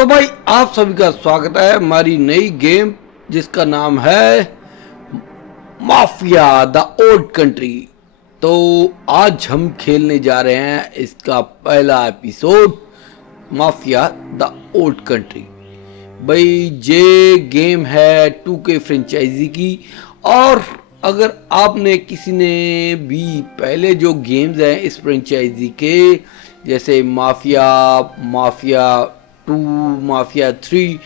तो भाई आप सभी का स्वागत है हमारी नई गेम जिसका नाम है माफिया द ओल्ड कंट्री। तो आज हम खेलने जा रहे हैं इसका पहला episode mafia the old country. भाई ये गेम है 2K फ्रेंचाइजी की। और अगर आपने किसी ने भी पहले जो गेम्स हैं इस फ्रेंचाइजी के जैसे माफिया माफिया 2 माफिया 3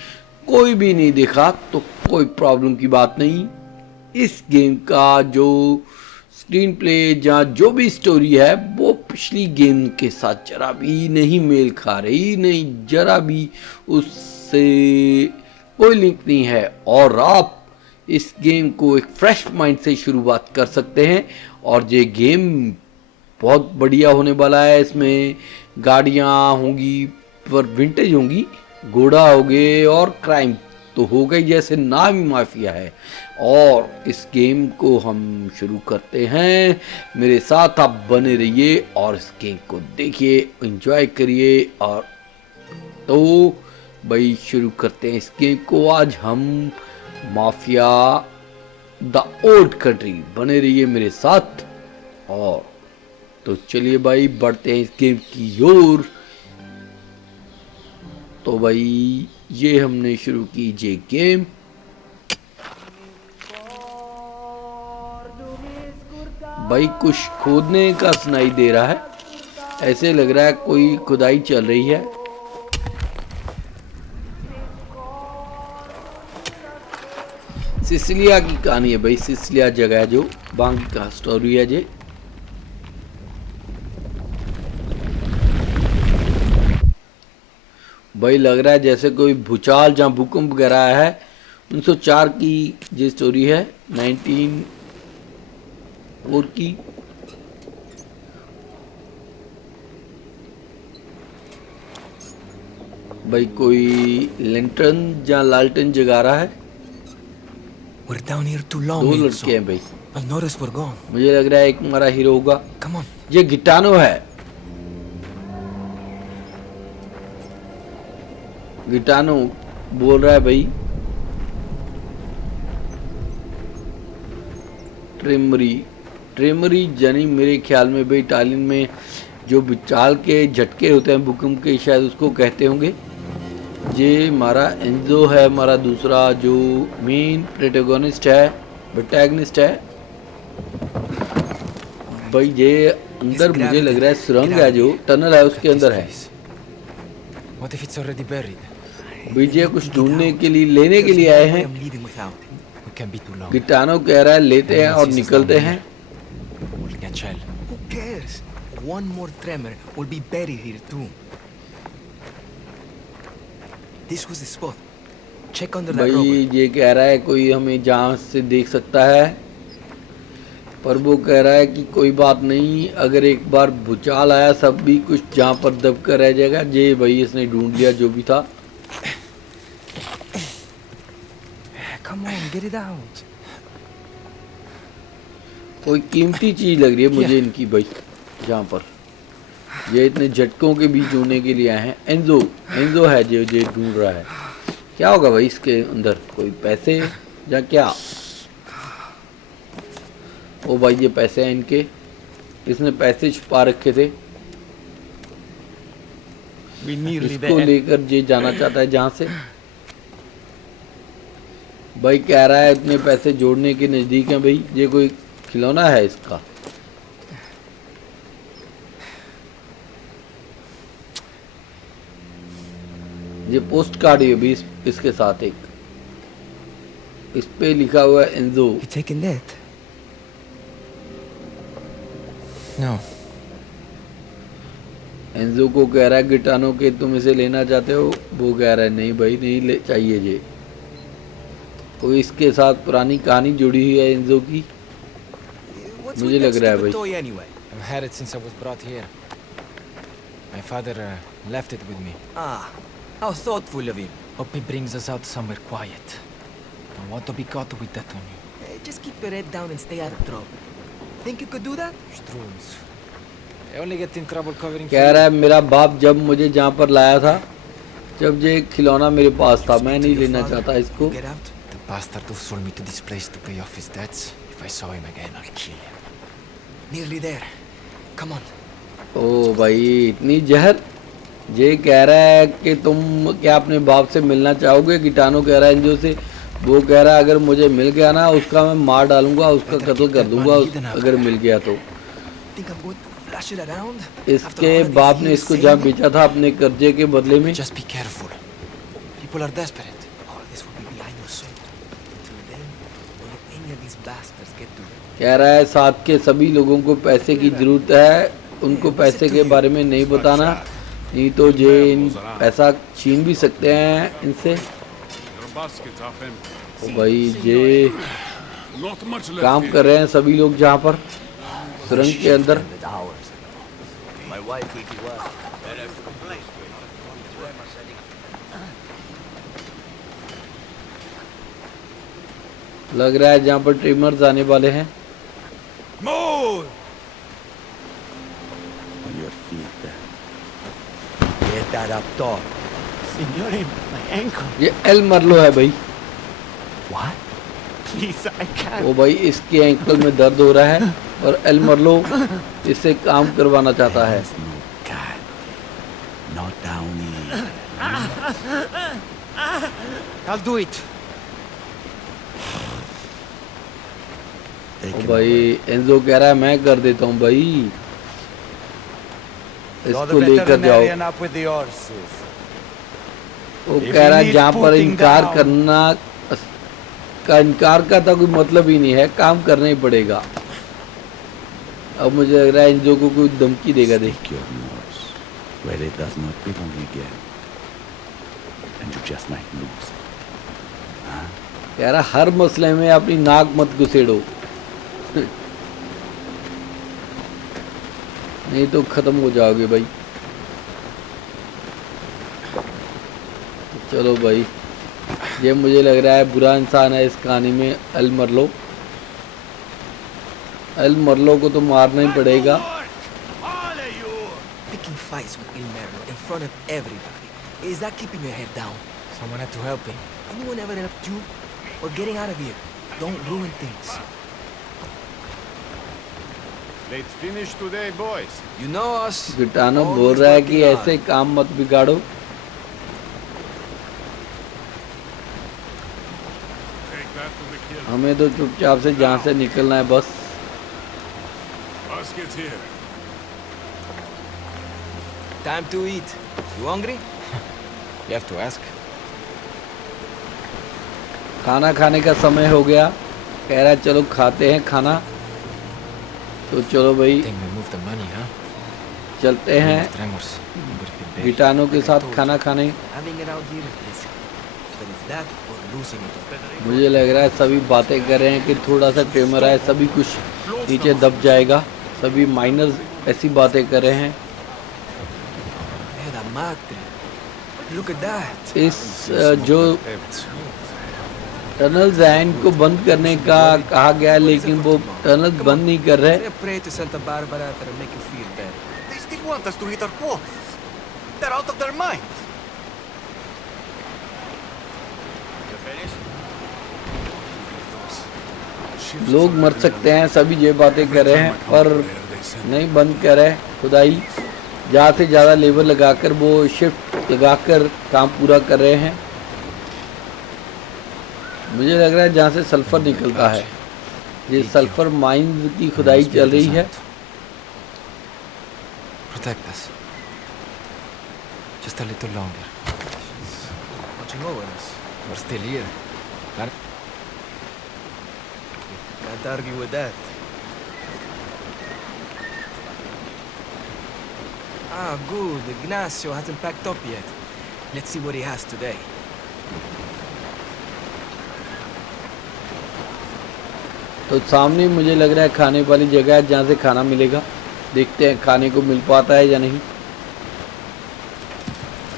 कोई भी नहीं देखा तो कोई प्रॉब्लम की बात नहीं। इस गेम का जो स्क्रीन प्ले या जो भी स्टोरी है वो पिछली गेम के साथ जरा भी नहीं मेल खा रही, नहीं जरा भी उससे कोई लिंक नहीं है। और आप इस गेम को एक फ्रेश माइंड से शुरुआत कर सकते हैं। और ये गेम बहुत बढ़िया होने वाला है। इसमें गाड़ियाँ होंगी पर विंटेज होंगी, घोड़ा हो गए और क्राइम तो हो गई, जैसे नाम ही माफिया है। और इस गेम को हम शुरू करते हैं। मेरे साथ आप बने रहिए और इस गेम को देखिए, एंजॉय करिए। और तो भाई शुरू करते हैं इस गेम को। आज हम माफिया द ओल्ड कंट्री, बने रहिए मेरे साथ। और तो चलिए भाई बढ़ते हैं इस गेम की ओर। तो भाई ये हमने शुरू की ये गेम। भाई कुछ खोदने का सुनाई दे रहा है, ऐसे लग रहा है कोई खुदाई चल रही है। सिसिलिया की कहानी है भाई, सिसिलिया जगह है जो बाकी का स्टोरी है जे। भाई लग रहा है जैसे कोई भूचाल जहाँ भूकंप वगैरह है 1904 की ये स्टोरी है, 1904 की। भाई कोई लैंटर्न या लालटेन जगा रहा है। दो लड़के हैं भाई, मुझे लग रहा है एक हमारा हीरो होगा। ये गिटानो है, गिटानो बोल रहा है भाई। ट्रेमरी जानी मेरे ख्याल में भाई इटालियन में जो भूचाल के झटके होते हैं भूकंप के, शायद उसको कहते होंगे। ये हमारा एंजो है, हमारा दूसरा जो मेन प्रोटैगनिस्ट है, प्रोटैगनिस्ट है भाई। ये अंदर मुझे लग रहा है सुरंग है, जो टनल है उसके अंदर है। विजय कुछ ढूंढने के लिए, लेने के लिए आए हैं। गिटानो कह रहा है लेते हैं और निकलते हैं। भाई ये कह रहा है कोई हमें जहाँ से देख सकता है, पर वो कह रहा है कि कोई बात नहीं, अगर एक बार भूचाल आया सब भी कुछ जहाँ पर दब कर रह जाएगा। ये भाई इसने ढूंढ लिया जो भी था। Come on, get it out. कोई कीमती चीज लग रही है मुझे इनकी भाई, जहाँ पर ये इतने झटकों के बीच ढूंढने के लिए आए हैं। एंजो है जो ये ढूंढ रहा है। क्या होगा भाई इसके अंदर, कोई पैसे या क्या? ओ भाई ये पैसे हैं इनके, इसने पैसे छुपा रखे थे। इसको लेकर ये जाना चाहता है जहाँ से। भाई कह रहा है इतने पैसे जोड़ने के नज़दीक हैं भाई। ये कोई खिलौना है इसका। ये पोस्ट कार्ड है भी इसके साथ एक, इस पे लिखा हुआ है एंजो। No. एंजो को कह रहा है गिटानो के तुम इसे लेना चाहते हो। वो कह रहा है नहीं भाई नहीं ले चाहिए ये। कोई इसके साथ पुरानी कहानी जुड़ी हुई है एंजो की, मुझे लग रहा है भाई। I've had it since I was brought here. My father left it with me. Ah, how thoughtful of him. Hope he brings us out somewhere quiet. Don't want to be caught with that on you. Hey, just keep your head down and stay out of trouble. Think you could do that? Struns. I only get in trouble covering. कह रहा है मेरा बाप जब मुझे जहाँ पर लाया था जब ये खिलौना मेरे पास था, मैं Speak to नहीं your लेना father. चाहता इसको। Get out. The bastard who sold me to this place to pay off his debts. If I saw him again, I'll kill him. Nearly there. Come on. ओ भाई, इतनी जहर। ये कह रहा है कि तुम क्या अपने बाप से मिलना चाहोगे? गिटानो कह रहा है एंजो से। वो कह रहा है अगर मुझे मिल गया ना, उसका मैं मार डालूंगा, उसका कत्ल कर दूंगा अगर मिल गया तो। Think I'm going to flash it around? इसके बाप ने इसको जहाँ बेचा था अपने कर्जे के बदले में। Just be careful. People are desperate. All this will be behind your soul. Until then, don't let any of these bastards get to it. कह रहा है साथ के सभी लोगों को पैसे की जरूरत है, उनको पैसे के बारे में नहीं बताना, नहीं तो ये पैसा छीन भी सकते हैं इनसे। तो भाई ये काम कर रहे हैं सभी लोग जहाँ पर सुरंग के अंदर। My wife will be well. लग रहा है जहाँ पर ट्रिमर्स आने वाले हैं। Move! On your feet. Get that up top. Signore, my ankle. ये एल मरलो है भाई। What? Please, I can't. वो भाई इसके एंकल में दर्द हो रहा है और एल मरलो इससे काम करवाना चाहता है। There's no cat. Not down here. I'll do it. Take ओ him भाई away. एंजो कह रहा है मैं कर देता हूँ भाई, Draw इसको the लेकर जाओ। veterinarian up with the horses. वो If कह रहा he है जहाँ needs पर putting इनकार down. करना का इनकार का तो कोई मतलब ही नहीं है, काम करना ही पड़ेगा। अब मुझे लग रहा है एंजो को कोई धमकी देगा दे। Stick your nose where it does not belong again. And you just might lose it. कह रहा हर मसले में अपनी नाक मत घुसेड़ो नहीं तो खत्म हो जाओगे भाई। चलो भाई, ये मुझे लग रहा है बुरा इंसान है इस कहानी में एल मरलो। एल मरलो को तो मारना ही पड़ेगा। Picking fights with Il Merlo in front of everybody. Is that keeping your head down? Someone had to help him. Anyone ever helped you? Or getting out of here? Don't ruin things. Let's finish today, boys. You know us. गिटानो Always बोल रहा है कि working hard. ऐसे काम मत बिगाड़ो। Take that to the killer. हमें तो चुपचाप से जहाँ से निकलना है बस। Us get here. Time to eat. You hungry? You have to ask. खाना खाने का समय हो गया। कह रहा है चलो खाते हैं खाना। तो चलो भाई Think we move the money, huh? चलते हैं Tremors. Would be big. गिटानो के साथ खाना खाने। Having it out here is risky. But it's that or losing it all. मुझे लग रहा है सभी बातें कर रहे हैं कि थोड़ा सा ट्रेमर आए सभी कुछ नीचे दब जाएगा। सभी माइनर्स ऐसी बातें कर रहे हैं। Mera madre. Look at that. इस जो टनल्स हैं इनको बंद करने का कहा गया है, लेकिन वो टनल्स बंद नहीं कर रहे। Say a prayer to Santa Barbara that'll make you feel better. They still want us to hit our quarters. They're out of their minds. लोग मर सकते हैं, सभी ये बातें कर रहे हैं पर नहीं बंद कर रहे। खुदाई ज़्यादा से ज़्यादा लेबर लगाकर वो शिफ्ट लगाकर काम पूरा कर रहे हैं। मुझे लग रहा है जहाँ से सल्फर निकलता है, ये सल्फर माइंस की खुदाई चल रही है। Protect us. Just a little longer. Watching over us. We're still here. Can't argue with that. Ah, good. Ignacio hasn't packed up yet. Let's see what he has today. तो सामने मुझे लग रहा है खाने वाली जगह है जहाँ से खाना मिलेगा। देखते हैं खाने को मिल पाता है या नहीं।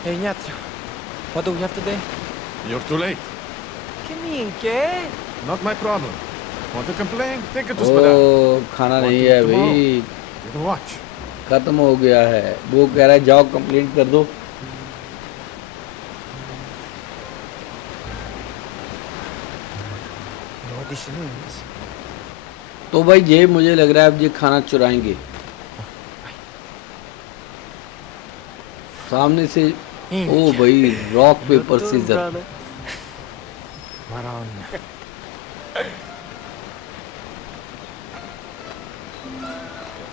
Hey, Ignazio. What do we have today? You're too late. ¿Qué minque? Not my problem. Want to complain? Take it to O hospital. खाना नहीं है भाई, Get a watch. खत्म हो गया है। वो कह रहा है जाओ कंप्लेंट कर दो। Additions. तो भाई ये मुझे लग रहा है अब ये खाना चुराएंगे सामने से। ओ भाई rock paper scissor. Maron.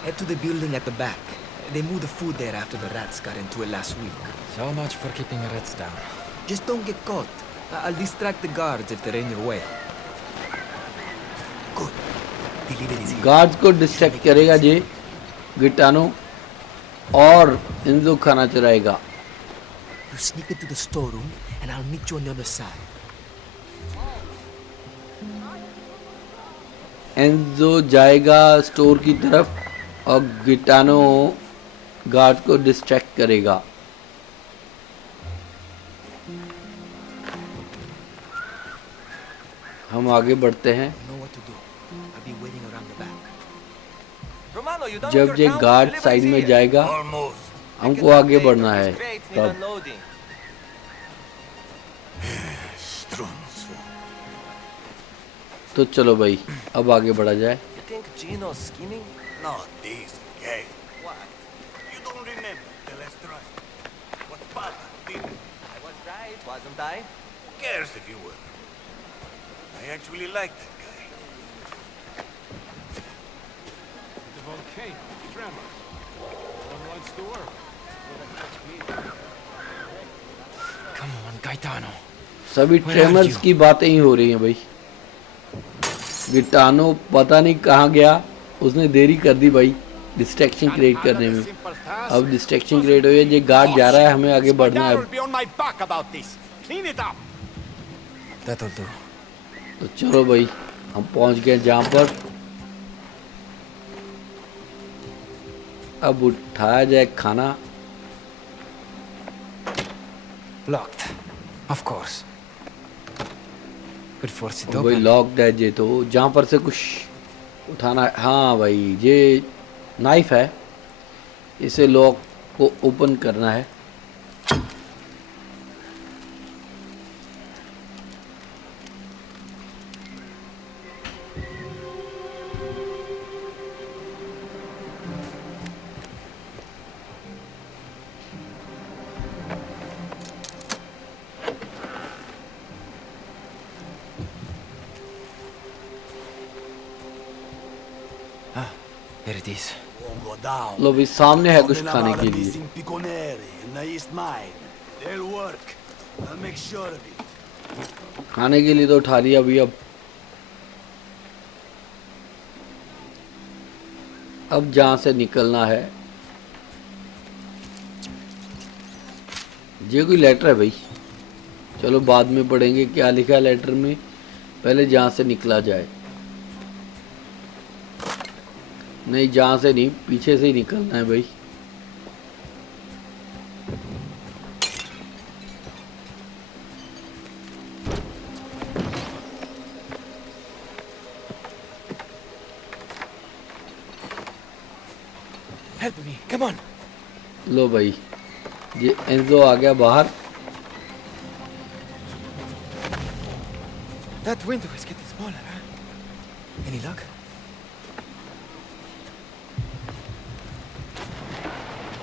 Head to the building at the back. They moved the food there after the rats got into it last week. So much for keeping the rats down. Just don't get caught. I'll distract the guards if they're in your way. Good. Delivery's here. Guards को distract करेगा ये गिटानो और इंजो खाना चुराएगा। You sneak into the storeroom, and I'll meet you on the other side. Enzo जाएगा store की तरफ और गिटानो guard को डिस्ट्रैक्ट करेगा। हम आगे बढ़ते हैं। You know what to do. I'll be waiting around the back. Romano, you done जब with ये your count? Guard Delivery's side में here. जाएगा Almost. हमको आगे बढ़ना है। Crates need तब unloading. Stronzo. तो चलो भाई अब आगे बढ़ा जाए। You think Gino's scheming? Not this, okay? What? You don't remember the last drive. What's Papa, didn't? I was right, wasn't I? Who cares if you were? I actually like that guy. The volcano, tremors. One wants to work. Come on, Gaetano. सभी Where are tremors you? की बातें ही हो रही हैं भाई। गिटानो पता नहीं कहाँ गया, उसने देरी कर दी भाई डिस्ट्रैक्शन क्रिएट करने में। अब डिस्ट्रैक्शन क्रिएट हुई है, ये गार्ड जा रहा है, हमें आगे बढ़ना है। will be on my back about this. Clean it up. That'll do. तो चलो भाई हम पहुंच गए जहाँ पर अब उठाया जाए खाना। Locked. Of course. Good force it वही open. लॉक्ड है ये, तो जहाँ पर से कुछ उठाना है। हाँ भाई ये नाइफ है, इसे लॉक को ओपन करना है। Here it is. Won't go down. लो भाई सामने है कुछ Talking खाने about के a लिए। missing Piconeri in the East Mine. They'll work. I'll make sure of it. खाने के लिए तो उठा लिया अभी। अब जहाँ से निकलना है, ये कोई लेटर है भाई, चलो बाद में पढ़ेंगे क्या लिखा है लेटर में, पहले जहाँ से निकला जाए। नहीं जहाँ से नहीं, पीछे से ही निकलना है भाई। Help me. Come on. लो भाई ये एंजो आ गया बाहर। That window is getting smaller, huh? Any luck?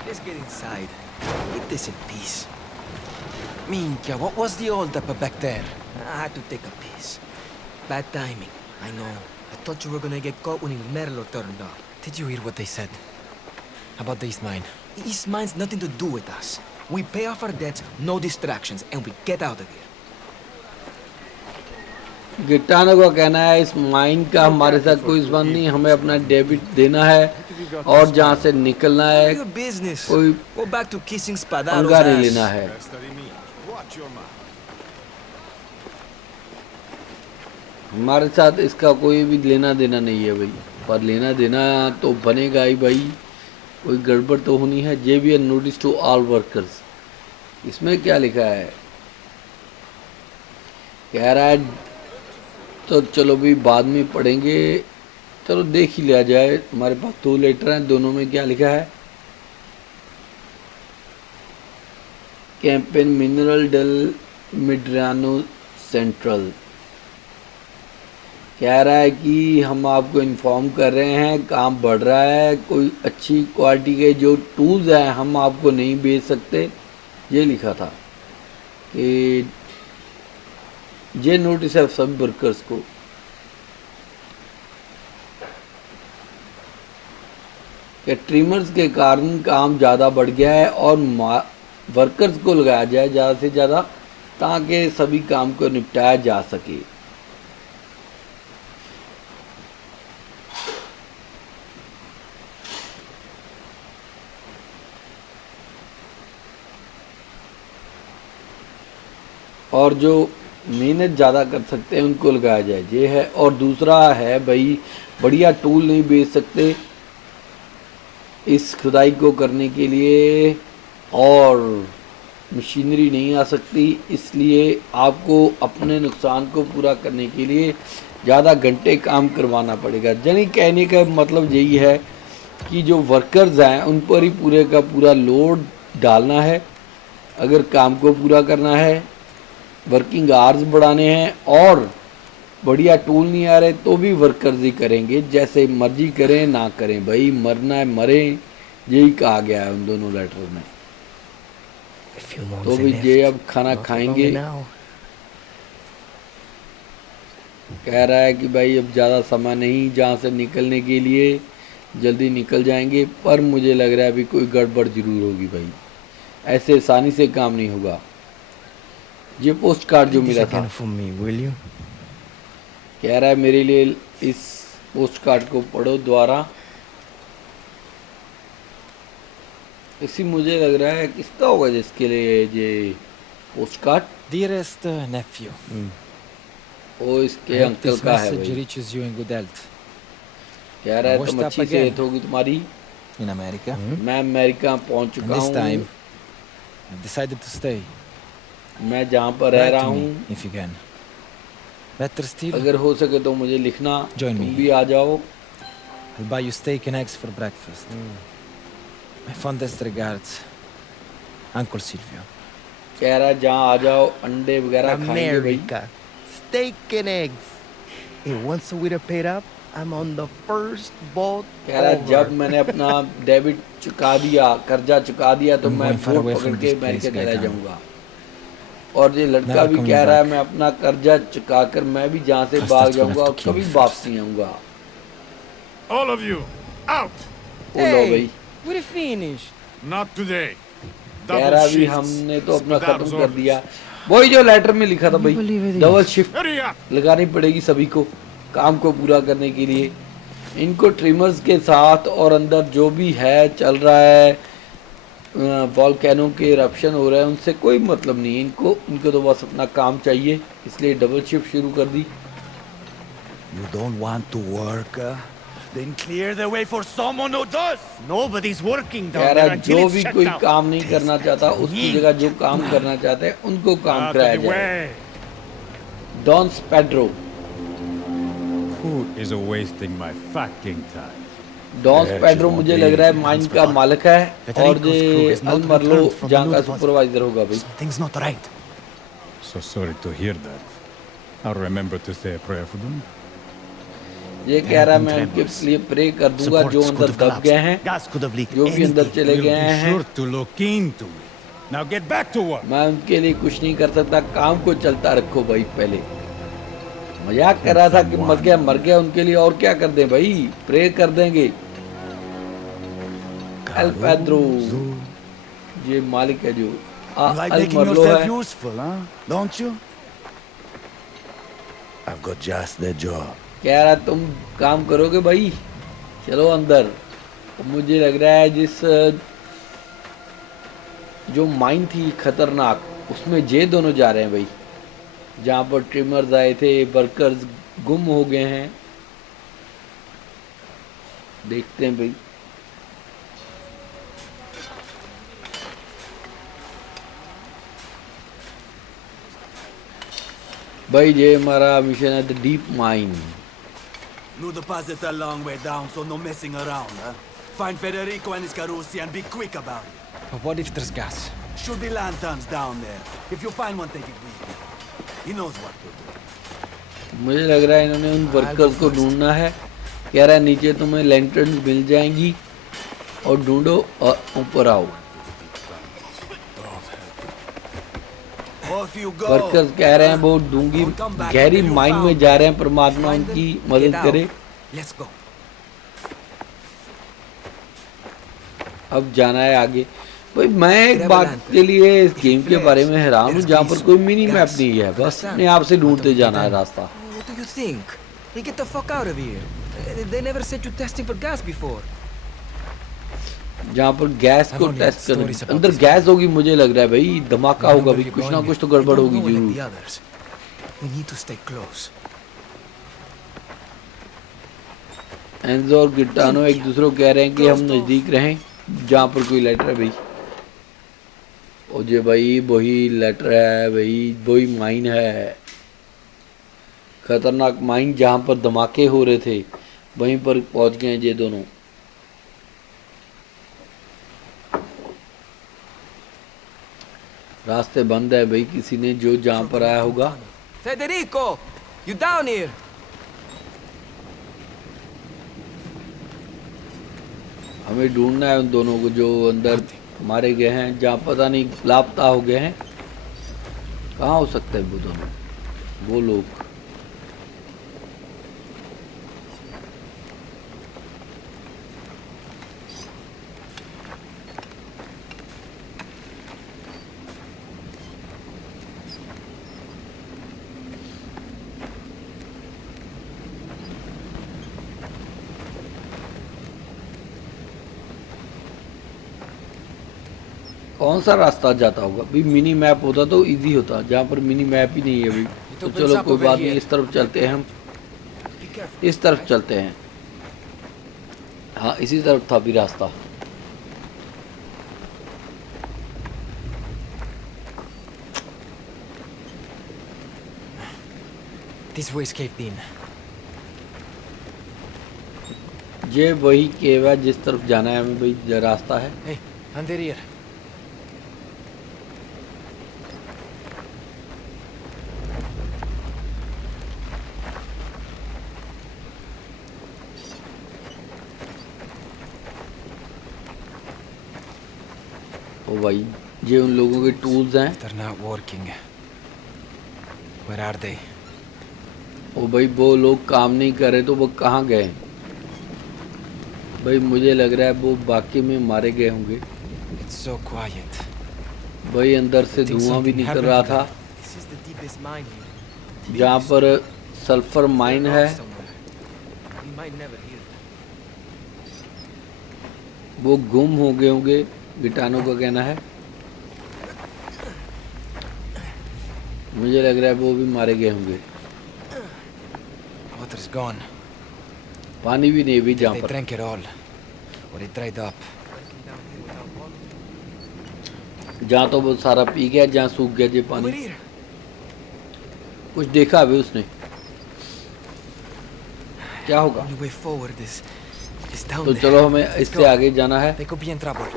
Let's get inside. Leave this in peace. Minchia, what was the hold up back there? I had to take a piss. Bad timing. I know. I thought you were gonna get caught when Il Merlo turned up. Did you hear what they said? About the East Mine? East Mine's nothing to do with us. We pay off our debts, no distractions, and we get out of here. गिटानो का कहना है इस mine का हमारे साथ कोई संबंध नहीं, हमें अपना डेबिट देना है और जहाँ से निकलना है Your business. कोई Go back to kissing Spadaro's पंगा नहीं ass. लेना है। Study me. Watch your mouth. हमारे साथ इसका कोई भी लेना देना नहीं है भाई, पर लेना देना तो बनेगा ही भाई, कोई गड़बड़ तो होनी है। J B notice to all workers, इसमें क्या लिखा है, कह रहा है तो चलो भी बाद में पढ़ेंगे, चलो देख ही लिया जाए। हमारे पास दो लेटर हैं, दोनों में क्या लिखा है, कैंपेन मिनरल डेल मिड्रानो सेंट्रल, कह रहा है कि हम आपको इन्फॉर्म कर रहे हैं काम बढ़ रहा है, कोई अच्छी क्वालिटी के जो टूल्स हैं हम आपको नहीं बेच सकते, ये लिखा था कि ये नोटिस है सभी वर्कर्स को। कि ट्रिमर्स के कारण काम ज़्यादा बढ़ गया है और वर्कर्स को लगाया जाए ज़्यादा से ज़्यादा ताकि सभी काम को निपटाया जा सके। और जो मेहनत ज़्यादा कर सकते हैं उनको लगाया जाए, ये है। और दूसरा है भाई बढ़िया टूल नहीं बेच सकते इस खुदाई को करने के लिए और मशीनरी नहीं आ सकती, इसलिए आपको अपने नुकसान को पूरा करने के लिए ज़्यादा घंटे काम करवाना पड़ेगा। यानी कहने का मतलब यही है कि जो वर्कर्स हैं उन पर ही पूरे का पूरा लोड डालना है। अगर काम को पूरा करना है, वर्किंग आवर्स बढ़ाने हैं और बढ़िया टूल नहीं आ रहे तो भी वर्कर्स ही करेंगे, जैसे मर्जी करें ना करें भाई, मरना है मरें, यही कहा गया है उन दोनों लेटर में। तो भी ये अब खाना खाएंगे। कह रहा है कि भाई अब ज़्यादा समय नहीं, जहाँ से निकलने के लिए जल्दी निकल जाएंगे, पर मुझे लग रहा है अभी कोई गड़बड़ जरूर होगी भाई, ऐसे आसानी से काम नहीं होगा। ये पोस्ट कार्ड जो मिला था, कह रहा है मेरे लिए इस पोस्ट कार्ड को पढ़ो द्वारा। इसी मुझे लग रहा है किसका होगा जिसके लिए ये पोस्ट कार्ड। Dearest nephew, वो इसके I hope अंकल this का है message भाई। reaches you in good health. कह रहा है Washed तुम up अच्छी again. सेहत होगी तुम्हारी। In America. मैं अमेरिका पहुंच And चुका this हूँ। time, I've decided to stay. मैं जहाँ पर रह Write रहा to me हूँ, if you can. Better still, अगर हो सके तो मुझे लिखना, Join तुम me. भी आ जाओ। I'll buy you steak and eggs for breakfast. My fondest regards, Uncle Silvio. कह रहा है जहाँ आ जाओ अंडे वगैरह खाएंगे भाई। America. Steak and eggs. And once the waiter paid up, I'm on the first boat कह रहा है जब मैंने अपना डेबिट चुका दिया, कर्जा चुका दिया, तो I'm मैं going far बोट away पकड़ from के this place, अमेरिका चला Gaetan. जाऊंगा। और ये लड़का Never भी coming कह रहा है back. मैं अपना कर्जा चुकाकर मैं भी जहाँ से Bastards भाग will जाऊंगा have और to kill कभी me वापस first. नहीं आऊंगा। All of you, out! ओ लो भाई, we're finished. Not today. कह रहा है भी हमने तो अपना खत्म कर दिया। वही जो लेटर में लिखा था भाई, डबल शिफ्ट Hurry up! लगानी पड़ेगी सभी को काम को पूरा करने के लिए। इनको ट्रिमर्स के साथ और अंदर जो भी है चल रहा है, वॉल्केनो के इरप्शन हो रहे हैं, उनसे कोई मतलब नहीं है इनको तो बस अपना काम चाहिए, इसलिए डबल शिफ्ट शुरू कर दी। You don't want to work? Then clear the way for someone who does! Nobody's working कह down रहा there है until जो it's भी shut कोई down. काम नहीं करना चाहता उसकी जगह जो काम करना चाहते हैं उनको काम Out कराया of the जाए। way! डॉन्स Pedro, Who is wasting my fucking time? डॉन्स Yeah, पेड्रो she's मुझे one लग रहा है day. माइन का मालिक है और Federico's crew ये has not अलमरलो returned from the जहाँ का loot deposit. सुपरवाइजर होगा भाई। Something's not right. So sorry to hear that. I'll remember to say a prayer for them. ये कह रहा है मैं उनके लिए प्रे कर दूंगा जो Supports could अंदर have दब गए collapsed. हैं, Gas could have leaked. जो भी अंदर Anything. चले We'll गए be हैं। sure to look into it. Now get back to work. मैं उनके लिए कुछ नहीं कर सकता, काम को चलता रखो भाई। पहले मजाक कर रहा था कि मर गया उनके लिए और क्या कर दें भाई, प्रे कर देंगे। एल पेड्रो ये मालिक है जो You like making अलमरलो yourself है। useful, huh? Don't you? I've got just the job. कह रहा तुम काम करोगे भाई, चलो अंदर। मुझे लग रहा है जिस जो माइन थी खतरनाक उसमें ये दोनों जा रहे हैं भाई, जहाँ पर ट्रिमर्स आए थे, वर्कर्स गुम हो गए हैं। देखते हैं भाई। भाई ये हमारा मिशन है the deep mine. New deposit's a long way down, so no messing around, huh? Find Federico and his Carusi and be quick about it. But what if there's gas? Should be lanterns down there. If you find one, take it with you. He knows what to do. मुझे लग रहा है इन्होंने उन workers को ढूंढना है। कह रहा है नीचे तुम्हें लैंटर्न्स मिल जाएंगी और ढूंढो और ऊपर आओ। Off you go. वर्कर्स कह रहे हैं वो दूंगी, गहरी माइन में जा रहे हैं, परमात्मा उनकी मदद करे। Let's go. अब जाना है आगे। भाई मैं एक बात के लिए इस गेम के बारे में हैरान हूँ, जहाँ पर कोई मिनी मैप नहीं है, बस अपने आप से ढूंढते जाना है रास्ता। What do you think? Hey, get the fuck out of here. They never sent you testing for gas before. जहाँ पर गैस को टेस्ट करने, अंदर गैस होगी मुझे लग रहा है भाई, धमाका होगा भाई, कुछ ना कुछ तो गड़बड़ होगी जरूर। We need to stay close. Enzo और गिटानो एक दूसरे को कह रहे हैं कि हम नजदीक रहें जहाँ पर कोई लेटर है भाई। ओ जे भाई वही लेटर है भाई, वही माइन है, खतरनाक माइन जहाँ पर धमाके हो रहे थे, वहीं पर पहुँच गए हैं ये दोनों। रास्ते बंद है भाई, किसी ने जो जहाँ पर आया होगा। Federico, you down here? हमें ढूंढना है उन दोनों को जो अंदर मारे गए हैं, जहाँ पता नहीं लापता हो गए हैं। कहाँ हो सकते हैं वो दोनों, वो लोग? कौन सा रास्ता जाता होगा? अभी मिनी मैप होता तो इजी होता, जहाँ पर मिनी मैप ही नहीं है अभी। तो चलो कोई बात नहीं, इस तरफ चलते हैं हम, इस तरफ चलते हैं। हाँ इसी तरफ था भी रास्ता। This way is caved in. ये वही केव है जिस तरफ जाना है हमें भाई, जो रास्ता है। Hey, under here. ओ भाई ये उन लोगों के टूल्स हैं। They're not working. Where are they? ओ भाई वो लोग काम नहीं कर रहे तो वो कहाँ गए? भाई मुझे लग रहा है वो बाकी में मारे गए होंगे। It's so quiet. भाई अंदर से धुआं भी निकल रहा था, This is the deepest mine here. जहाँ पर सल्फर माइन है। We might never hear them. वो गुम हो गए होंगे, गिटानो का कहना है। मुझे लग रहा है वो भी मारे गए होंगे। Water's gone. पानी भी नहीं भी जहाँ They पर। drank it all. Or it dried up. जहाँ तो वो सारा पी गया, जहाँ सूख गया ये Over पानी। here. कुछ देखा अभी उसने, क्या होगा? Only way forward is down तो there. चलो हमें इससे आगे जाना है। They could be in trouble.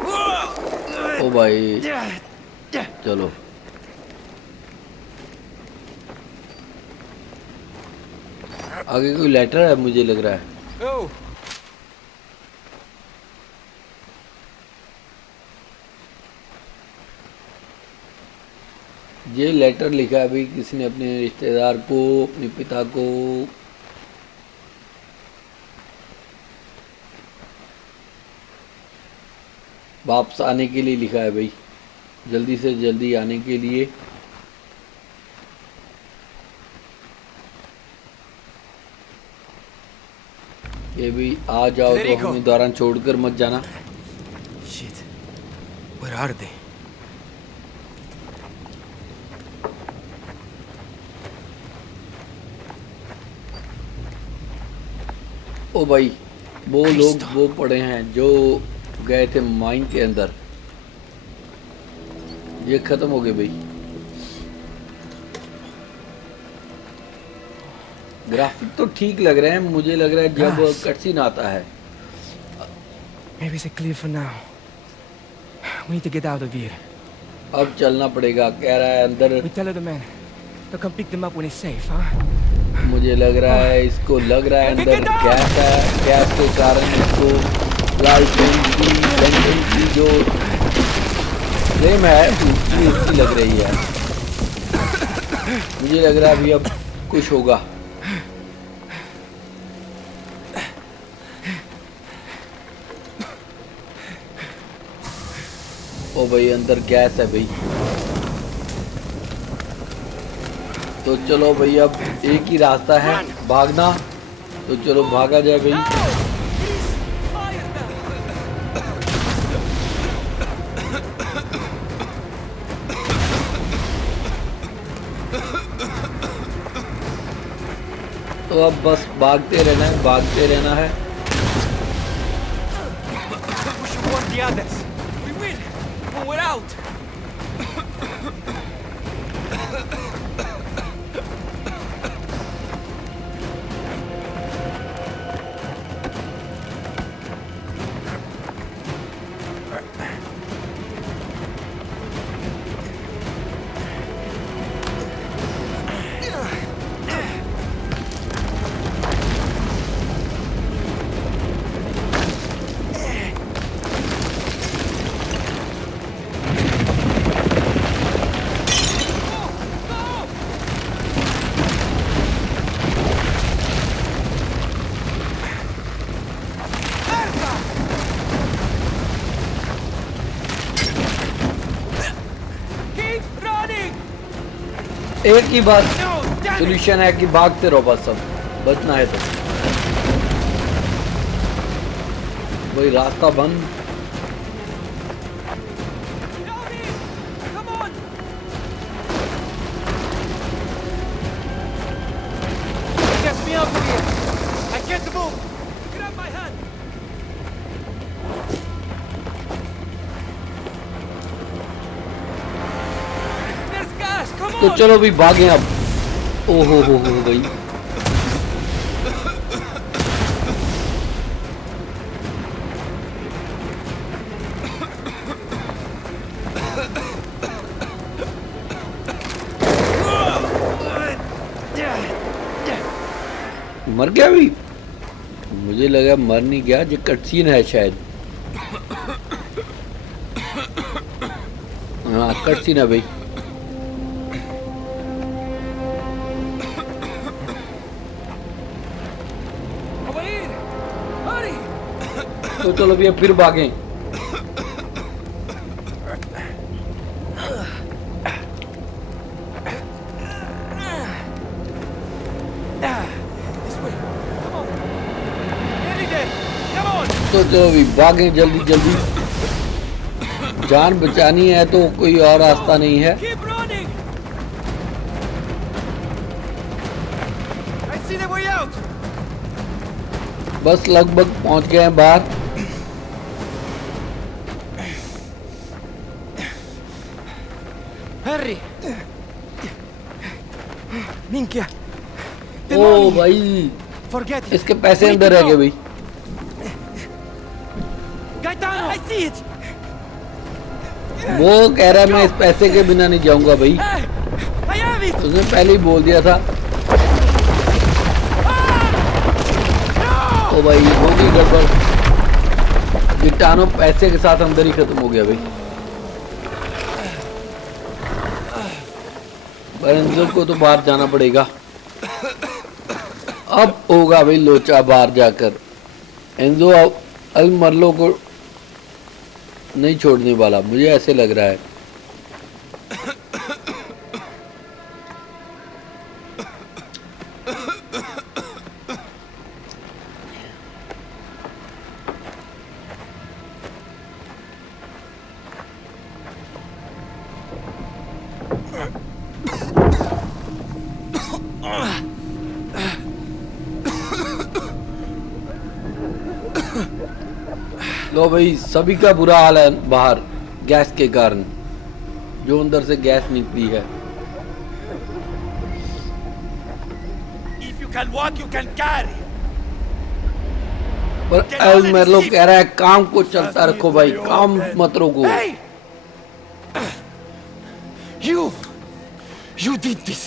ओ भाई चलो। आगे कोई लेटर है मुझे लग रहा है। Oh. ये लेटर लिखा है भाई किसी ने अपने रिश्तेदार को, अपने पिता को। वापस आने के लिए लिखा है भाई, जल्दी से जल्दी आने के लिए। ये भी आ जाओ तो हमें दौरान छोड़कर मत जाना। Shit. Where are they? ओ भाई वो लोग वो पड़े हैं जो गए थे माइन के अंदर। ये खत्म हो गए भाई। ग्राफिक तो ठीक लग रहे हैं, मुझे लग रहा है जब कटसीन आता है। Maybe it's clear for now. We need to get out of here. अब चलना पड़ेगा, कह रहा है अंदर। We tell the men. They'll come pick them up when it's safe, huh? मुझे लग रहा है इसको लग रहा है अंदर गैस है, गैस के कारण इसको की जो फ्लेम है उसकी लग रही है। मुझे लग रहा है अभी अब कुछ होगा। ओ भाई अंदर गैस है भाई। तो चलो भाई अब एक ही रास्ता है, भागना। तो चलो भागा जाए भाई। तो अब बस भागते रहना है, भागते रहना है। We should warn the others. We win when we're out. एक ही बात सोल्यूशन है कि भागते रहो बस, सब बचना है तो। वही रास्ता बंद। Get me out of here. I can't move. Grab my hand. There's gas. Come तो on. चलो भी भागें अब। ओहो हो भाई। मर गया भी? मुझे लगा मर नहीं गया, ये कटसीन है शायद। हाँ कटसीन है भाई। तो चलो भैया फिर भागें। तो चलो भी भागें जल्दी जल्दी। जान बचानी है तो कोई और रास्ता नहीं है। बस लगभग पहुंच गए हैं बाहर। Harry. Minchia. ओ भाई Forget it. इसके पैसे अंदर रह गए भाई। Gaetano. I see it. वो कह रहा है मैं इस पैसे के बिना नहीं जाऊंगा भाई। I have it. उसने पहले ही बोल दिया था। ओ भाई होगी गड़बड़। गिटानो पैसे के साथ अंदर ही खत्म हो गया भाई। पर एंजो को तो बाहर जाना पड़ेगा। अब होगा भाई लोचा बाहर जाकर। एंजो अब अल मरलो को नहीं छोड़ने वाला, मुझे ऐसे लग रहा है। लो भाई सभी का बुरा हाल है बाहर गैस के कारण, जो अंदर से गैस निकली है। If you can walk, you can carry. पर एल मेरलो कह रहा है काम को चलता रखो भाई, काम मत रोको। Hey! You did this.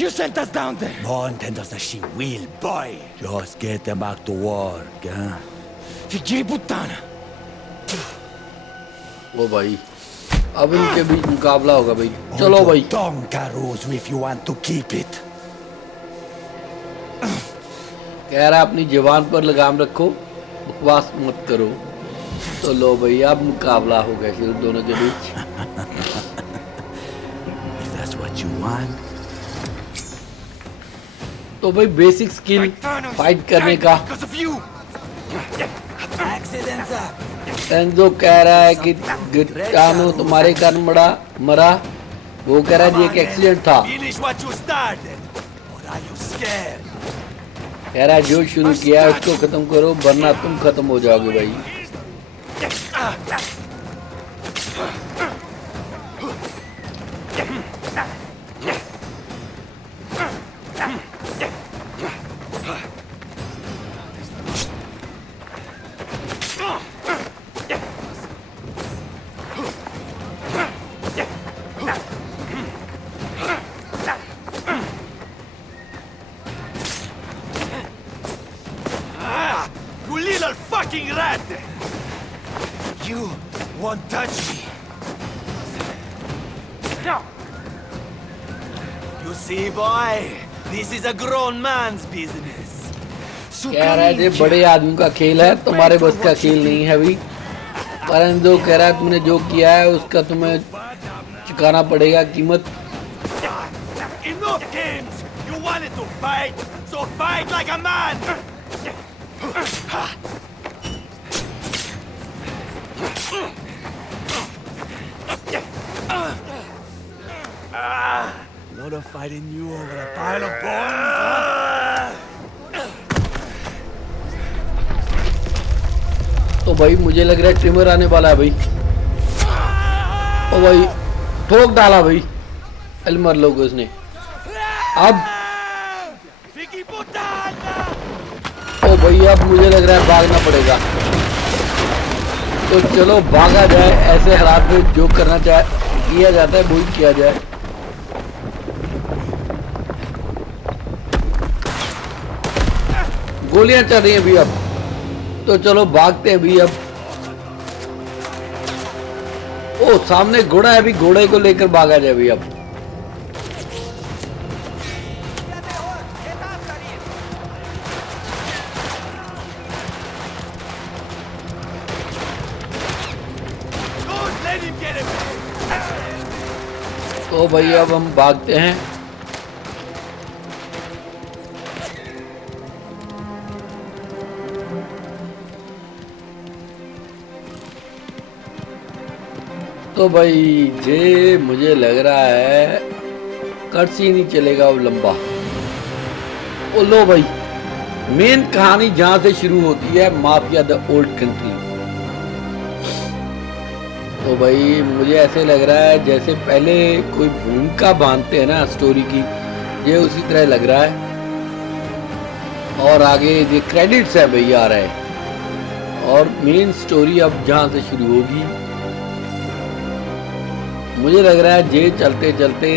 You sent us down there. Born tenders that she will, boy. Just get them back to work, huh? Figli di puttana. ओ भाई अब इनके बीच मुकाबला होगा भाई। चलो भाई। Tongue, Caruso, if you want to keep it. कह रहा अपनी जुबान पर लगाम रखो, बकवास मत करो। तो लो भाई अब मुकाबला हो गया फिर दोनों के बीच। If that's what you want. तो भाई बेसिक स्किल फाइट करने का। एंजो कह रहा है कि गिटानो तुम्हारे कारण मरा। वो कह रहा है जी एक एक्सीडेंट था। Finish what you started. Or are you scared? कह रहा है जो शुरू किया है उसको खत्म करो वरना तुम खत्म हो जाओगे भाई। You little fucking rat! You won't touch me. You see, boy, this is a grown man's business. कह रहा है ये बड़े आदमी का खेल है, तुम्हारे बस का खेल नहीं है अभी। परंतु कह रहा है तुमने जो किया है उसका तुम्हें चुकाना पड़ेगा कीमत। Enough games! You wanted to fight, so fight like a man! Lot of fighting you over a pile of bones, तो भाई मुझे लग रहा है ट्रिमर आने वाला है भाई। ओ भाई ठोक डाला भाई एल्मर लोगों ने। अब ओ भाई अब मुझे लग रहा है भागना पड़ेगा। तो चलो भागा जाए, ऐसे हालात में जो करना किया जाता है वही किया जाए। गोलियां चल रही हैं अभी अब, तो चलो भागते हैं अभी अब। ओ सामने घोड़ा है, अभी घोड़े को लेकर भागा जाए अभी अब। तो भाई अब हम भागते हैं। तो भाई ये मुझे लग रहा है कट सीन ही चलेगा अब लंबा। ओ लो भाई मेन कहानी जहां से शुरू होती है, माफिया द ओल्ड कंट्री। तो भाई मुझे ऐसे लग रहा है जैसे पहले कोई भूमिका बांधते हैं ना स्टोरी की, ये उसी तरह लग रहा है। और आगे ये क्रेडिट्स है भाई आ रहा है, और मेन स्टोरी अब जहां से शुरू होगी। मुझे लग रहा है ये चलते चलते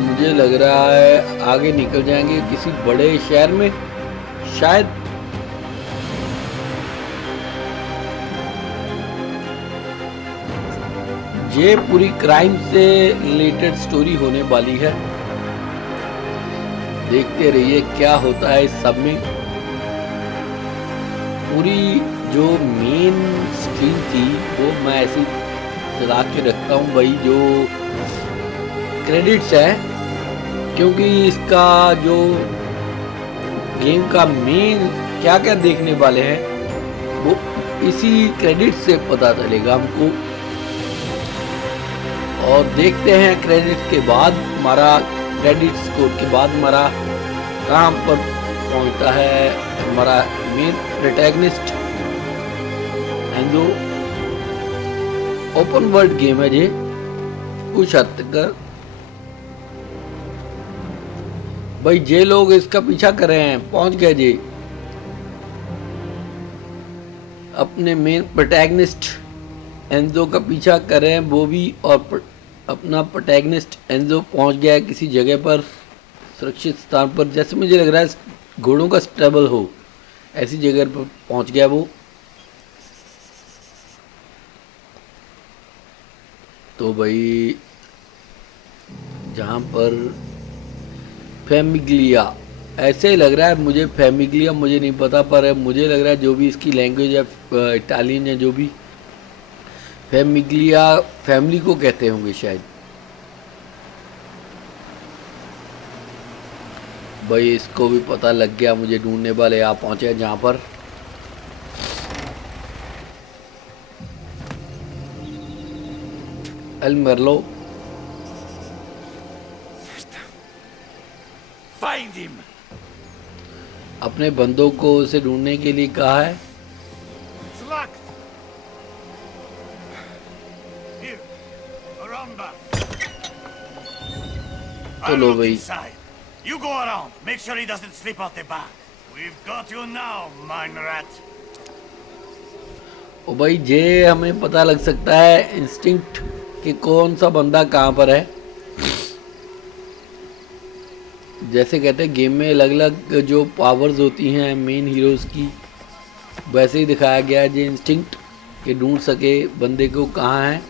मुझे लग रहा है आगे निकल जाएंगे किसी बड़े शहर में शायद। ये पूरी क्राइम से रिलेटेड स्टोरी होने वाली है। देखते रहिए क्या होता है इस सब में। पूरी जो मेन स्ट्रीम थी वो मैं ऐसी चला के रखता हूँ भाई, जो क्रेडिट्स है, क्योंकि इसका जो गेम का मेन क्या क्या देखने वाले हैं वो इसी क्रेडिट से पता चलेगा हमको। और देखते हैं क्रेडिट के बाद हमारा क्रेडिट स्कोर के बाद हमारा कहाँ पर पहुंचता है हमारा मेन प्रोटैगनिस्ट। एंड जो ओपन वर्ल्ड गेम है ये कुछ हद तक भाई जे लोग इसका पीछा कर रहे हैं पहुंच गए जी अपने मेन प्रोटैगनिस्ट एंजो का पीछा कर रहे हैं वो भी, और अपना प्रोटैगनिस्ट एंजो पहुंच गया है किसी जगह पर, सुरक्षित स्थान पर, जैसे मुझे लग रहा है घोड़ों का स्टेबल हो, ऐसी जगह पर पहुंच गया वो। तो भाई जहाँ पर फेमिग्लिया, ऐसे ही लग रहा है मुझे, फेमिग्लिया मुझे नहीं पता, पर मुझे लग रहा है जो भी इसकी लैंग्वेज है इटालियन या जो भी, फेमिग्लिया फैमिली को कहते होंगे शायद। भाई इसको भी पता लग गया, मुझे ढूंढने वाले आप पहुंचे जहाँ पर। El Merlo, Find him! अपने बंदों को उसे ढूंढने के लिए कहा है। It's locked. Here, around back. तो I'll लो look भाई, inside. You go around. Make sure he doesn't slip out the back. We've got you now, mine rat. ओ भाई जे हमें पता लग सकता है इंस्टिंक्ट कि कौन सा बंदा कहाँ पर है। जैसे कहते हैं गेम में अलग अलग जो पावर्स होती हैं मेन हीरोज़ की, वैसे ही दिखाया गया है जो इंस्टिंक्ट कि ढूंढ सके बंदे को कहाँ है,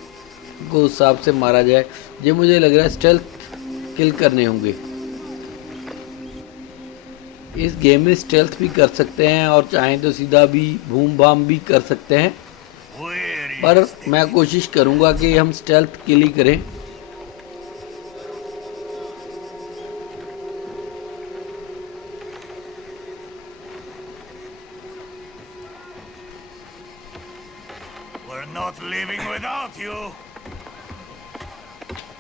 को उस हिसाब से मारा जाए। ये मुझे लग रहा है स्टेल्थ किल करने होंगे। इस गेम में स्टेल्थ भी कर सकते हैं और चाहें तो सीधा भी बूम बाम भी कर सकते हैं, पर मैं कोशिश करूंगा कि हम स्टेल्थ किल ही करें। We're not living without you.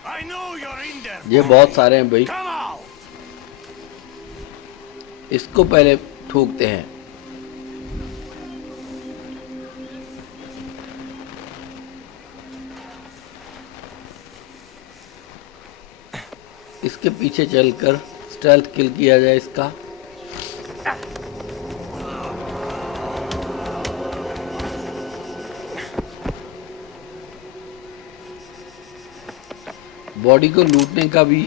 I know you're in there. ये बहुत सारे हैं भाई, Come out. इसको पहले ठोकते हैं। इसके पीछे चलकर स्टेल्थ किल किया जाए इसका। बॉडी को लूटने का भी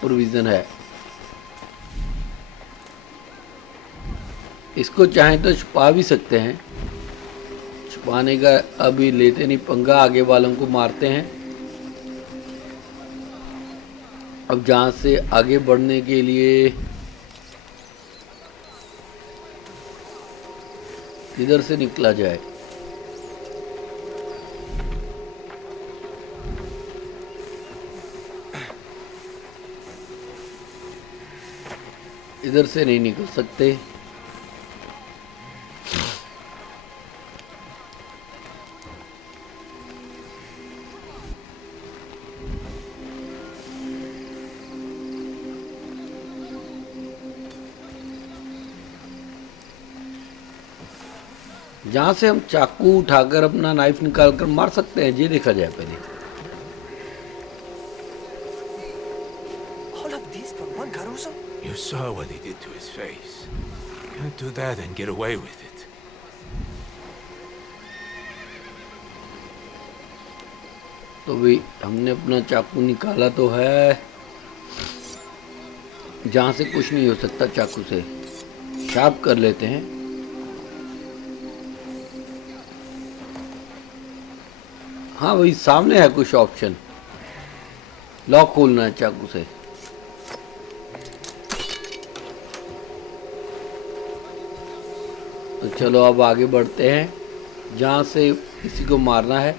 प्रोविज़न है। इसको चाहें तो छुपा भी सकते हैं, छुपाने का अभी लेते नहीं पंगा, आगे वालों को मारते हैं। अब जहाँ से आगे बढ़ने के लिए इधर से निकला जाए। इधर से नहीं निकल सकते। जहाँ से हम चाकू उठाकर अपना नाइफ निकाल कर मार सकते हैं, ये देखा जाए पहले। All of this for one Caruso? You saw what he did to his face. Can't do that and get away with it. तो भाई हमने अपना चाकू निकाला तो है, जहाँ से कुछ नहीं हो सकता चाकू से। शार्प कर लेते हैं। हाँ भाई सामने है कुछ ऑप्शन, लॉक खोलना है चाकू से। तो चलो अब आगे बढ़ते हैं, जहाँ से किसी को मारना है।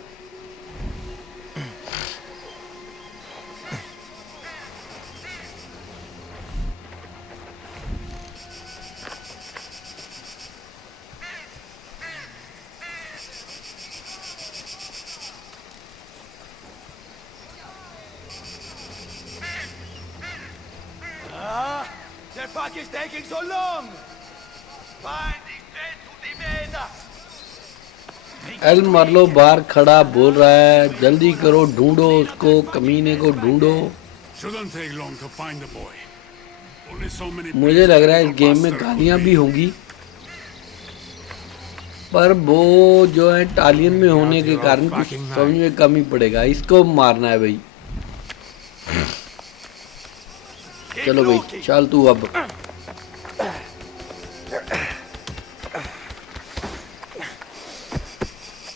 The fuck is taking so long? Find the way to the meta. El Merlo बाहर खड़ा बोल रहा है, जल्दी करो, ढूंढो उसको, कमीने को ढूंढो। Shouldn't take long to find the boy. Only so many. मुझे लग रहा है इस गेम में गालियाँ भी होंगी, पर वो जो है इटालियन में होने के कारण कुछ समझ में कम ही पड़ेगा। इसको मारना है भाई। Keep चलो भाई looking. चल तू अब।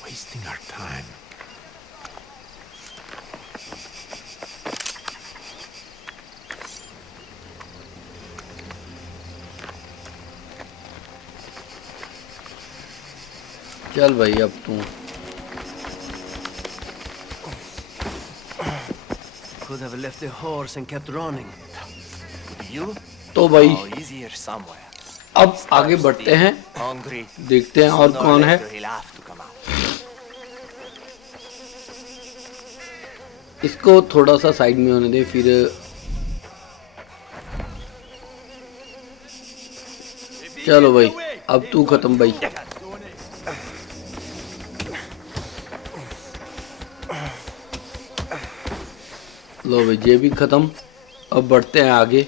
Wasting our time. चल भाई अब तू। Could have left the horse and kept running. You? तो भाई Oh, easier somewhere. अब आगे बढ़ते हैं, Hungry. देखते हैं और Sooner or कौन है। later he'll have to come out. इसको थोड़ा सा साइड में होने दे फिर। चलो भाई अब तू खत्म भाई। लो भाई ये भी खत्म। अब बढ़ते हैं आगे।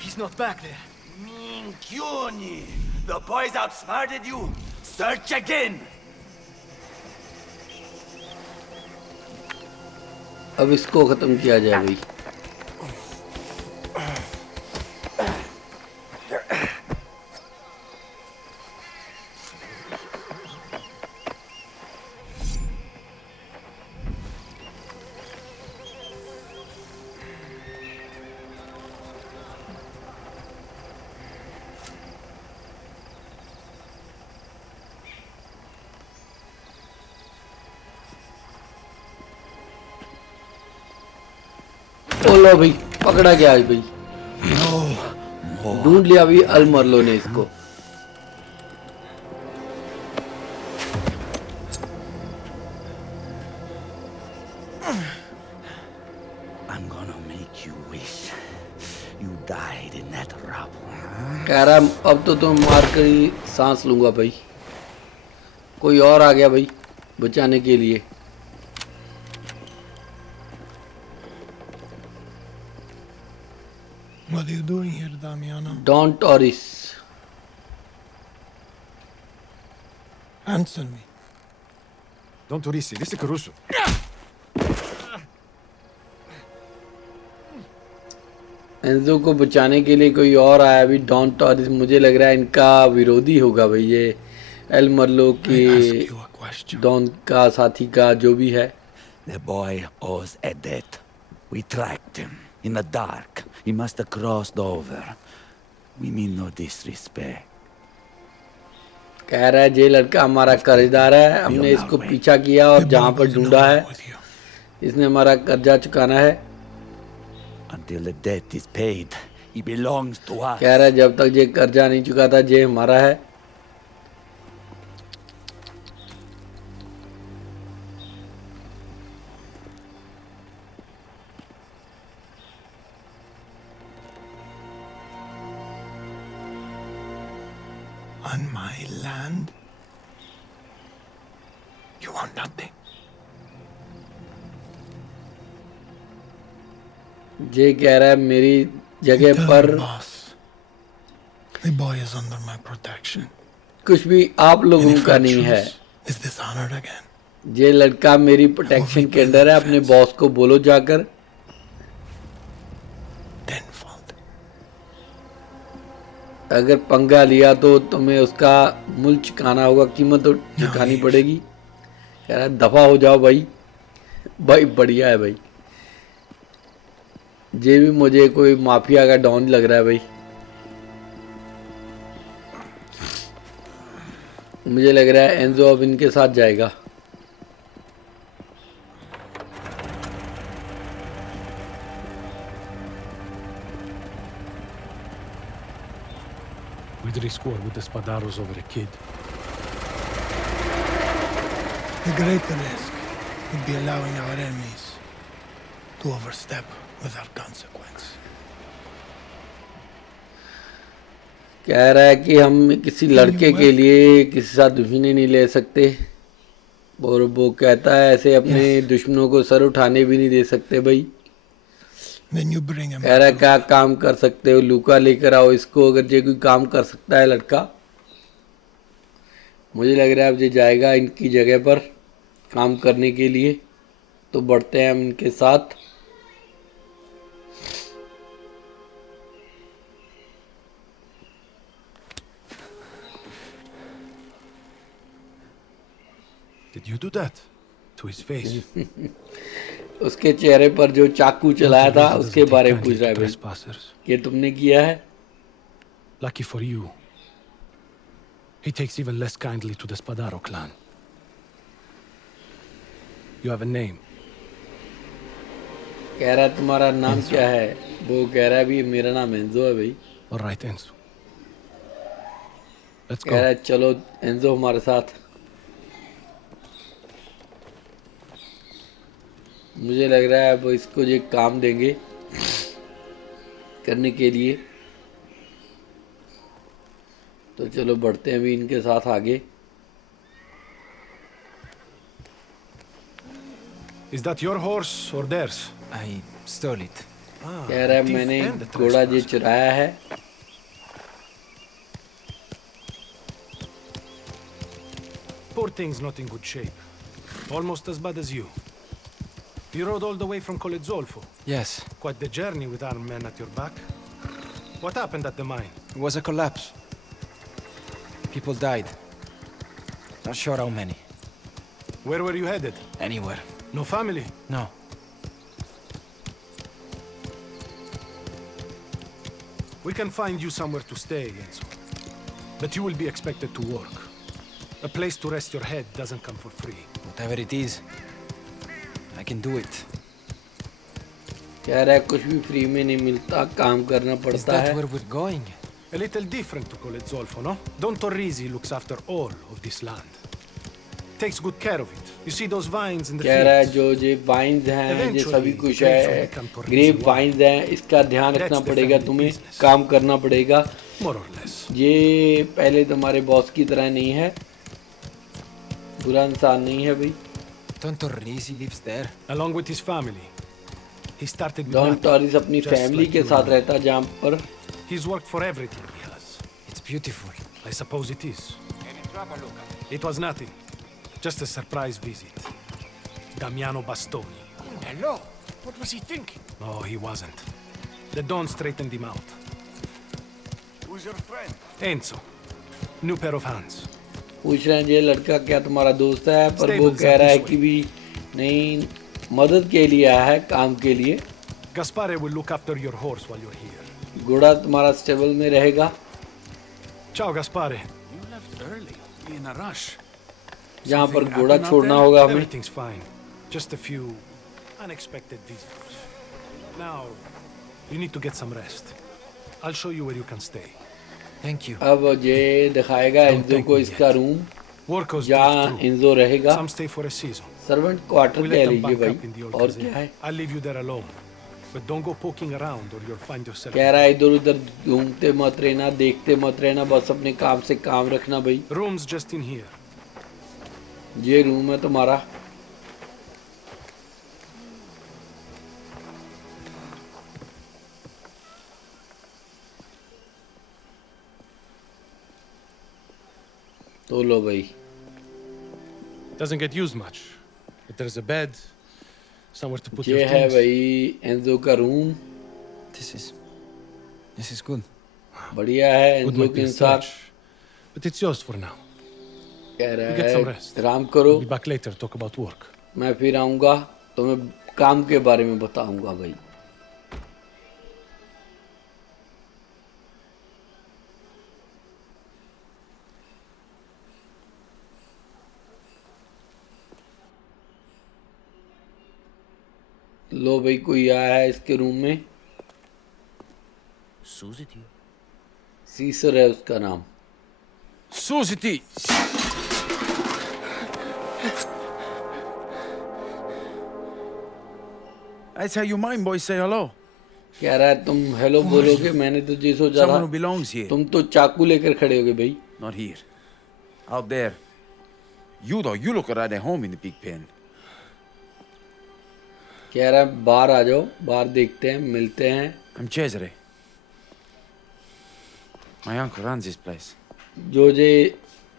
He's not back there. Minchioni! The boys outsmarted you! Search again! अब इसको खत्म किया जाए भाई। लो भाई पकड़ा गया आज भाई। ढूंढ लिया अभी अलमरलो ने इसको। I'm gonna make you wish you died in that rubble. कह रहा है, अब तो तुम मार कर ही सांस लूंगा भाई। कोई और आ गया भाई बचाने के लिए। What are you doing here, Damiano? Don Torisi. Answer me. Don Torisi, this is Caruso. Enzo को बचाने के लिए कोई और आया अभी। डॉन टॉरिस मुझे लग रहा है इनका विरोधी होगा भाई ये। एलमरलो I के ask you a question. Don का साथी का जो भी है। The boy owes a debt. We tracked him in the dark. He must have crossed over. We mean no disrespect. कह रहा है ये लड़का हमारा कर्जदार है, हमने इसको पीछा किया और The जहाँ boy पर was ढूंढा in है love with you. इसने हमारा कर्जा चुकाना है। Until the debt is paid, he belongs to us. कह रहा है जब तक ये कर्जा नहीं चुकाता ये हमारा है। On my land, you want nothing. ये कह रहा है मेरी जगह Tell पर the boss. The boy is under my protection. कुछ भी आप And लोगों if का I नहीं है। choose, is dishonored again. ये लड़का मेरी प्रोटेक्शन के अंदर है। अपने बॉस को बोलो जाकर। Tenfold. अगर पंगा लिया तो तुम्हें उसका मूल्य चुकाना होगा, कीमत तो चुकानी पड़ेगी। कह रहा है दफा हो जाओ भाई। भाई बढ़िया है भाई। ये भी मुझे कोई माफिया का डॉन लग रहा है भाई। मुझे लग रहा है एंजो अब इनके साथ जाएगा। We'd risk war with the Spadaros over a kid. The greater risk would be allowing our enemies to overstep without consequence. कह रहा है कि हम किसी लड़के के लिए किसी साथ दुश्मनी नहीं ले सकते। और वो कहता है ऐसे अपने दुश्मनों को सर उठाने भी नहीं दे सकते भाई। Then you bring him. कह रहा है क्या काम कर सकते हो, लूका लेकर आओ इसको, अगर ये कोई काम कर सकता है लड़का। मुझे लग रहा है अब ये जाएगा इनकी जगह पर काम करने के लिए, तो बढ़ते हैं हम इनके साथ। Did you do that? To his face? उसके चेहरे पर जो चाकू चलाया था Doesn't उसके take बारे में kindly पूछ रहा है to भाई, trespassers. ये तुमने किया है? Lucky for you. He takes even less kindly to the Spadaro clan. You have a name. कह रहा है तुम्हारा नाम क्या है? वो कह रहा है भी मेरा नाम एंजो है भाई। All right, Enzo. Let's कह रहा go. है चलो एंजो हमारे साथ। मुझे लग रहा है वो इसको ये काम देंगे करने के लिए, तो चलो बढ़ते हैं अभी इनके साथ आगे। Is that your horse or theirs? I stole it. कह रहा है thief मैंने and the घोड़ा ये trespasser. चुराया है। Poor thing's not in good shape. Almost as bad as you. You rode all the way from Colezzolfo. Yes, Quite the journey with armed men at your back. What happened at the mine? it was a collapse. People died. Not sure how many. Where were you headed? Anywhere. No family? No. We can find you somewhere to stay, Enzo. But you will be expected to work. A place to rest your head doesn't come for free. Whatever it is, I can do it. कह रहा है कुछ भी free में नहीं मिलता, काम करना Is पड़ता that है। where we're going? A little different to Colezzolfo, no? Don Torrisi looks after all of this land. Takes good care of it. You see those vines in the कह रहा है fields? जो ये wines हैं, ये Eventually, सभी कुछ grapes will है, become Torrisi grape wine. Wines हैं, इसका ध्यान That's रखना the पड़ेगा family तुम्हें, business. काम करना पड़ेगा। More or less. ये पहले तुम्हारे बॉस की तरह नहीं है, बुरा इंसान नहीं है भाई। Don Torrisi lives there. Along with his family. He started with Don nothing, Torisi अपनी just फैमिली like के you साथ and me. रहता जहाँ पर। He's worked for everything he has. It's beautiful. I suppose it is. It was nothing. Just a surprise visit. Damiano Bastoni. Hello. What was he thinking? Oh, he wasn't. The Don straightened him out. Who's your friend? Enzo. New pair of hands. पूछ रहे हैं ये लड़का क्या तुम्हारा दोस्त है, पर वो Stables कह are रहा है this कि भी नहीं, मदद के लिए आया है, काम के लिए। Gaspare will look after your horse while you're here. घोड़ा तुम्हारा स्टेबल में रहेगा। Ciao, Gaspare. You left early. In a rush. जहाँ पर Something घोड़ा happened out छोड़ना there? होगा हमें। Everything's fine. Just a few unexpected visitors. Now, you need to get some rest. I'll show you where you can stay. Thank you. अब ये दिखाएगा Don't इंजो thank को me इसका yet. रूम Workers जहाँ drift through. इंजो रहेगा। Some stay for a season. Servant quarter We कह let them लीजिए bank up in the भाई, old और casino. क्या है। I'll leave you there alone. But don't go poking around or you'll find yourself... कह रहा है इधर उधर घूमते मत रहना, देखते मत रहना, बस अपने काम से काम रखना भाई। Room's just in here. ये रूम है तुम्हारा। तो लो भाई, Doesn't get used much. But there's a bed, somewhere to put ये your है things. भाई एंजो का रूम। This is good. बढ़िया है Would एंजो might के be a साथ। stretch, but it's yours for now. कह You रहा get some है rest. आराम करो, I'll be back later to talk about work. मैं फिर आऊँगा तो मैं काम के बारे में बताऊँगा भाई। लो भाई, कोई आया है इसके रूम में। सीसर है उसका नाम। Susiti! That's how you mind boys say hello. कह रहा है तुम हेलो बोलोगे, मैंने तो ये सोचा Someone who था belongs here. तुम तो चाकू लेकर खड़े होगे भाई। Not here. Out there. You though, you look right at home in the big pen. कह रहा है बाहर आ जाओ, बाहर देखते हैं, मिलते हैं। I'm Cesare. My uncle runs this place. जो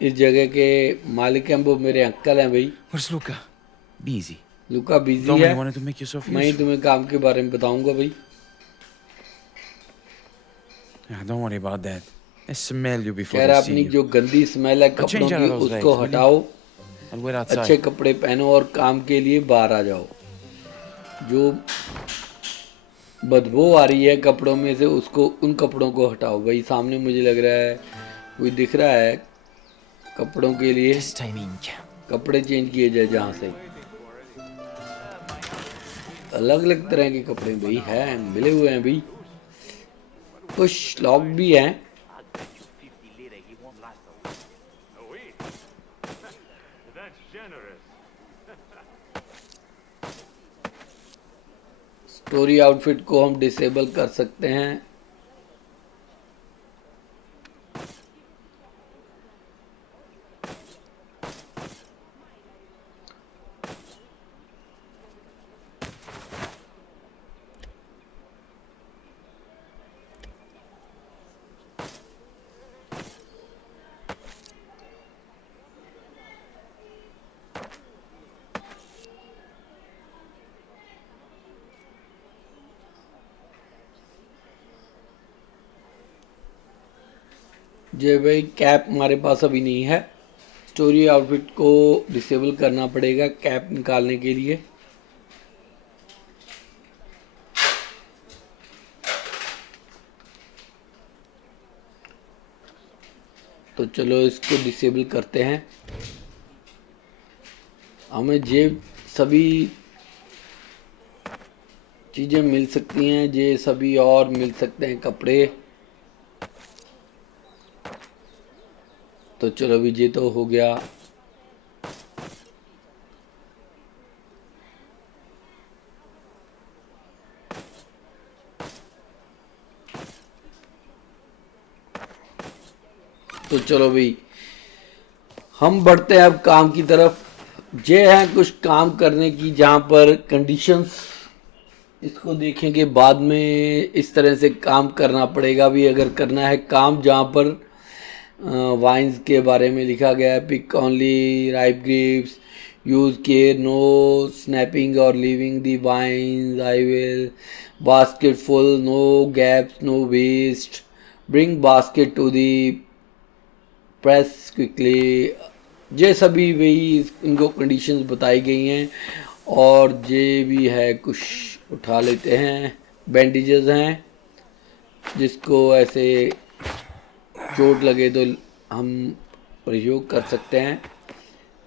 इस जगह के मालिक हैं वो मेरे अंकल हैं भाई। Where's Luca? Busy. लुका बिजी Domini है, wanted to make yourself मैं ही useful. तुम्हें काम के बारे में बताऊंगा भाई। Yeah, don't worry about that. I smell you before कह they रहा see अपनी you. जो गंदी स्मेल है But कपड़ों change out की of those उसको rags, will you? हटाओ, I'll wait अच्छे outside. कपड़े पहनो और काम के लिए बाहर आ जाओ। जो बदबू आ रही है कपड़ों में से उसको, उन कपड़ों को हटाओ भाई। सामने मुझे लग रहा है कोई दिख रहा है, कपड़ों के लिए This timing. कपड़े चेंज किए जाए जहाँ से। अलग अलग तरह के कपड़े भाई हैं, मिले हुए हैं भाई, कुछ लॉक भी हैं। स्टोरी आउटफिट को हम डिसेबल कर सकते हैं। जे भाई कैप हमारे पास अभी नहीं है, स्टोरी आउटफिट को डिसेबल करना पड़ेगा कैप निकालने के लिए। तो चलो इसको डिसेबल करते हैं। हमें ये सभी चीज़ें मिल सकती हैं, ये सभी और मिल सकते हैं कपड़े। तो चलो अभी ये तो हो गया। तो चलो भाई हम बढ़ते हैं अब काम की तरफ। ये हैं कुछ काम करने की जहाँ पर कंडीशंस, इसको देखेंगे बाद में। इस तरह से काम करना पड़ेगा भी अगर करना है काम, जहाँ पर वाइन्स के बारे में लिखा गया है। Pick only ripe grapes, use care, no snapping और leaving the vines, I will basket full, no gaps, no waste, bring basket to the press quickly. ये सभी वही इनको कंडीशंस बताई गई हैं। और ये भी है कुछ उठा लेते हैं, बैंडेजेस हैं जिसको ऐसे चोट लगे तो हम प्रयोग कर सकते हैं।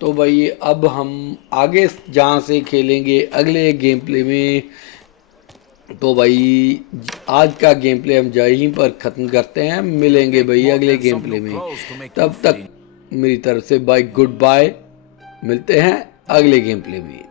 तो भाई अब हम आगे जहाँ से खेलेंगे अगले गेम प्ले में, तो भाई आज का गेम प्ले हम यहीं पर ख़त्म करते हैं। मिलेंगे भाई अगले गेम प्ले में, तब तक मेरी तरफ से बाय, गुड बाय। मिलते हैं अगले गेम प्ले में।